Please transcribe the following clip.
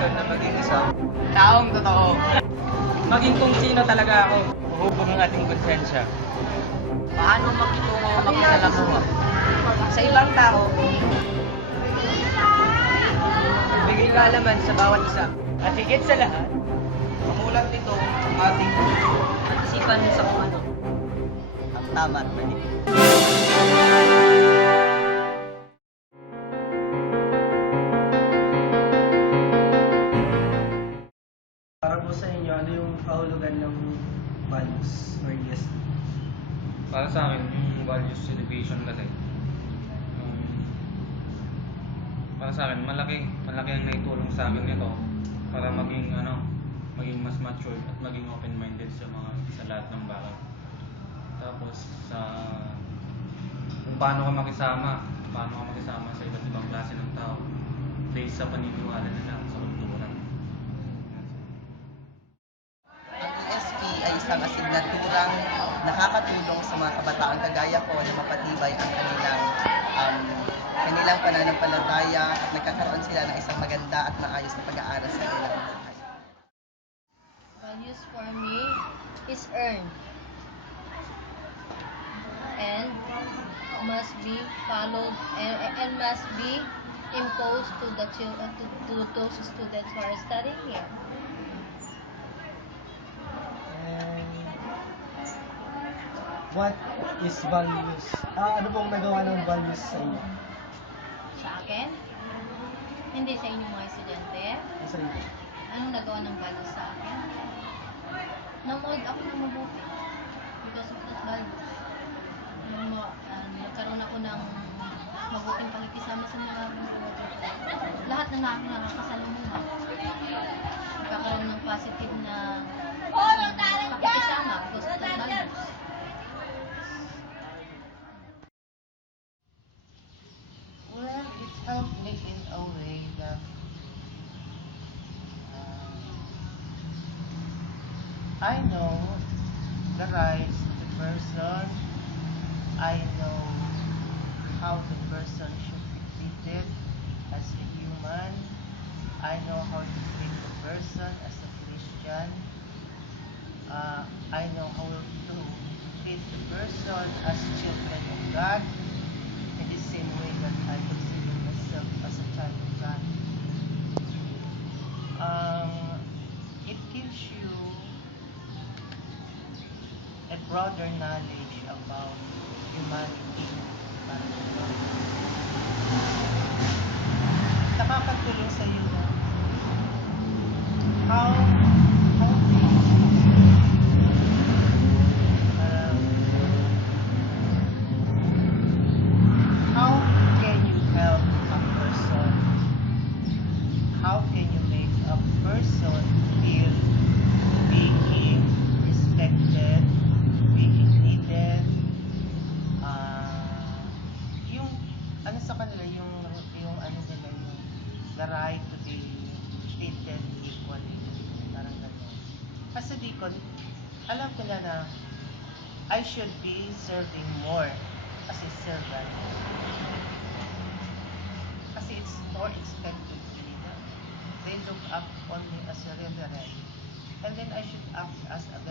posisyon na maging isang taong totoo. Maging kung sino talaga ako. Hubog ng ating konsensya. Paano makitungo magkasalamuha? Sa ibang tao, nagbigay kalaman sa bawat isa. At higit sa lahat, mamulat nito ang ating isipan sa kung ano ang tama at mali. Kahulugan ng values or ESG? Para sa akin, yung values education kasi, yung, para sa akin, malaki, malaki ang naitulong sa akin nito para maging, ano, maging mas mature at maging open-minded sa mga, sa lahat ng bagay. Tapos, sa, kung paano ka makisama, paano ka makisama sa iba't ibang klase ng tao, based sa paniniwala nila sa ay isang asignaturang nakakatulong sa mga kabataan kagaya ko na mapatibay ang kanilang um, kanilang pananampalataya at nagkakaroon sila ng isang maganda at maayos na pag-aaral sa kanilang buhay. Values for me is earned and must be followed and, and must be imposed to the chil- uh, to, to those students who are studying here. What is values? Ah, ano pong nagawa ng values sa inyo? Sa akin, hindi sa inyong mga estudyante. Sa inyo? Anong nagawa ng values sa akin? Namold ako ng mabuti because of those values. Nung ah, nagkaroon ako ng mabuting pakikisama sa mga lahat ng aking nakakasalamuha. Nagkakaroon ng positive na pakikisama because of those values. Well, it helped me in a way that uh, I know the rights of the person. I know how the person should be treated as a human. I know how to treat the person as a Christian. Uh, I know how to treat the person as children of God in the same way that I consider myself as a child of God. Broader knowledge about humanity. Kasi ko, alam ko na na I should be serving more as a servant. Kasi it's more expected to me they look up on me as a reverend. And then I should act as a.